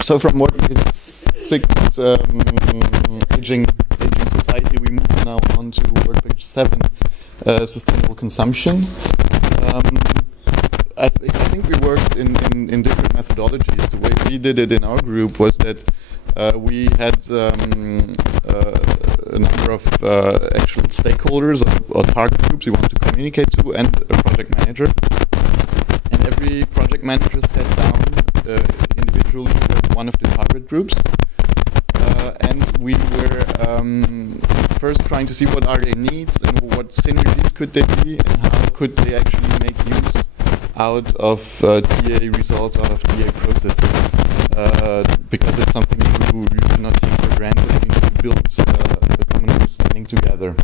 So from WorkPage 6 aging society, we move now on to WorkPage 7 sustainable consumption. I think we worked in different methodologies. The way we did it in our group was that we had a number of actual stakeholders or target groups we want to communicate to, and a project manager. And every project manager sat down individually with one of the target groups. And we were first trying to see what are their needs and what synergies could they be, and how could they actually make use out of TA results, out of TA processes, because it's something you cannot take for granted. You need to build a common understanding together.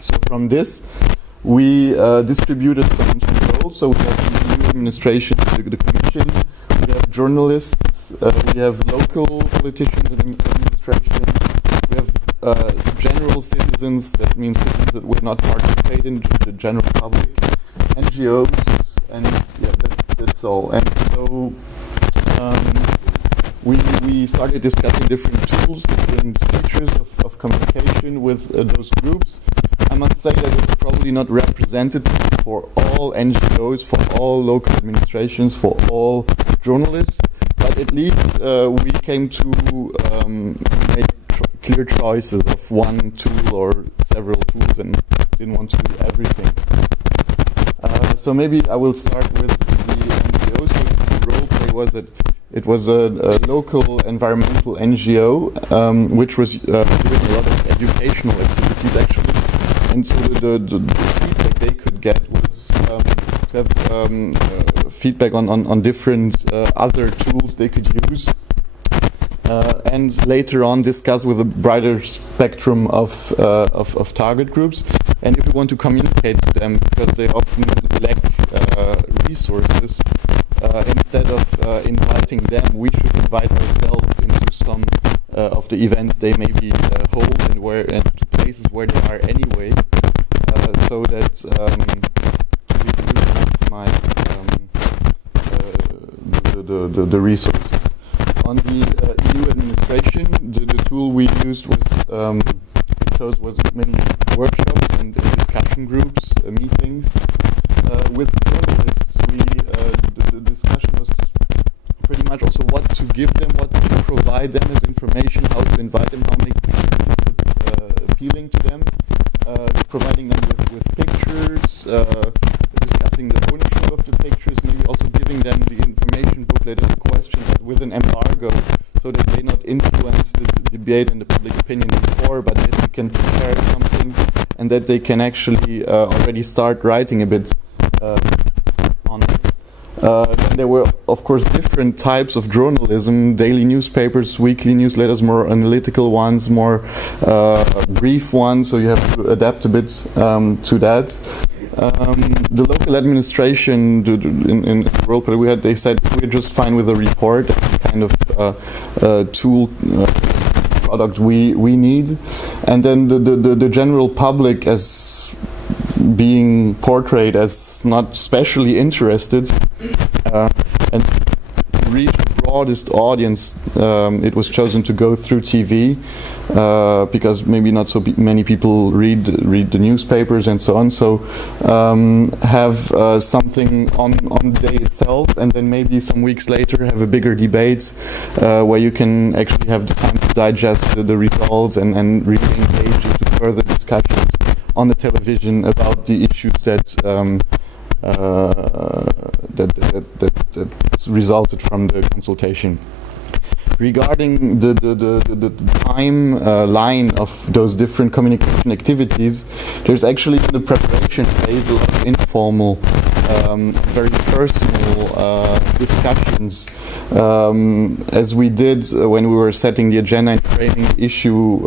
So from this, we distributed some roles. So we have the EU administration, the Commission, we have journalists, we have local politicians and administration, we have general citizens, that means citizens that would not participate in the general public, NGOs, and yeah, that's all. And so we started discussing different tools, different features of communication with those groups. I must say that it's probably not representative for all NGOs, for all local administrations, for all journalists, but at least we came to make clear choices of one tool or several tools, and didn't want to do everything. So maybe I will start with the NGOs. So the role play was that it was a local environmental NGO, which was doing a lot of educational activities actually. And so the feedback they could get was to have feedback on different other tools they could use. And later on discuss with a broader spectrum of target groups. And if we want to communicate to them, because they often lack resources, instead of inviting them, we should invite ourselves into some of the events they maybe hold and to places where they are anyway, so that we can really maximize the resources. On the EU administration, the tool we used was many workshops and discussion groups, meetings. With journalists, the discussion was pretty much also what to give them, what to provide them as information, how to invite them, how to make it appealing to them, providing them with pictures, discussing the ownership of the pictures, maybe also giving them the information booklet as a question, but with an embargo, so that they not influence the debate and the public opinion before, but that they can prepare something and that they can actually already start writing a bit on it. Then there were, of course, different types of journalism: daily newspapers, weekly newsletters, more analytical ones, more brief ones, so you have to adapt a bit to that. The local administration in the role play we had, they said we're just fine with a report. That's the kind of tool product we need. And then the general public as being portrayed as not specially interested, and to reach the broadest audience, it was chosen to go through TV, because maybe not so many people read the newspapers and so on. So have something on the day itself, and then maybe some weeks later have a bigger debate where you can actually have the time to digest the results and really engage into further discussions on the television about the issues that resulted from the consultation. Regarding the time line of those different communication activities, there's actually in the preparation phase a lot of informal, very personal discussions, as we did when we were setting the agenda and framing the issue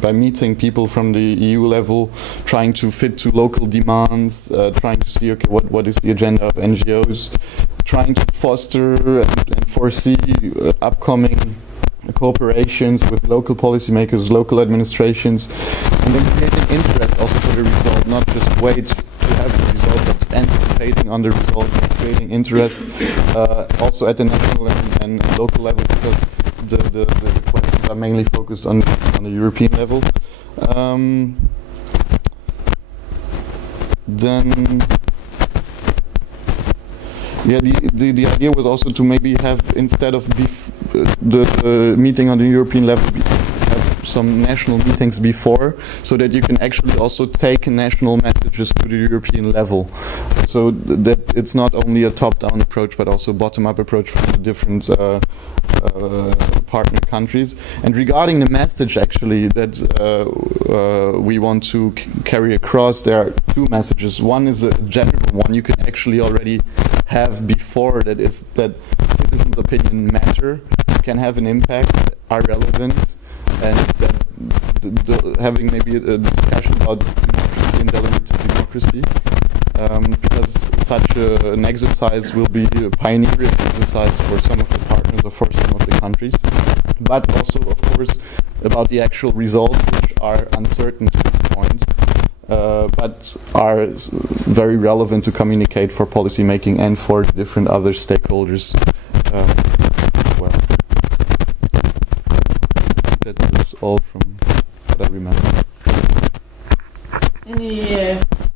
by meeting people from the EU level, trying to fit to local demands, trying to see, okay, what is the agenda of NGOs, trying to foster and foresee upcoming cooperations with local policymakers, local administrations, and then create an interest also for the result, not just wait to have the result, but anticipating on the results, creating interest, also at the national and local level, because the questions are mainly focused on the European level. Then, yeah, the idea was also to maybe have, instead of the meeting on the European level, have some national meetings before, so that you can actually also take national messages to the European level, so that it's not only a top-down approach but also a bottom-up approach from the different partner countries. And regarding the message actually that we want to carry across, there are two messages. One is a general one you can actually already have before, that is that citizens' opinion matter, can have an impact, are relevant, and that having maybe a discussion about democracy and deliberative democracy, because such an exercise will be a pioneering exercise for some of the partners or for some of the countries, but also, of course, about the actual results, which are uncertain to this point, but are very relevant to communicate for policy making and for different other stakeholders as well. That was all from what I remember. Any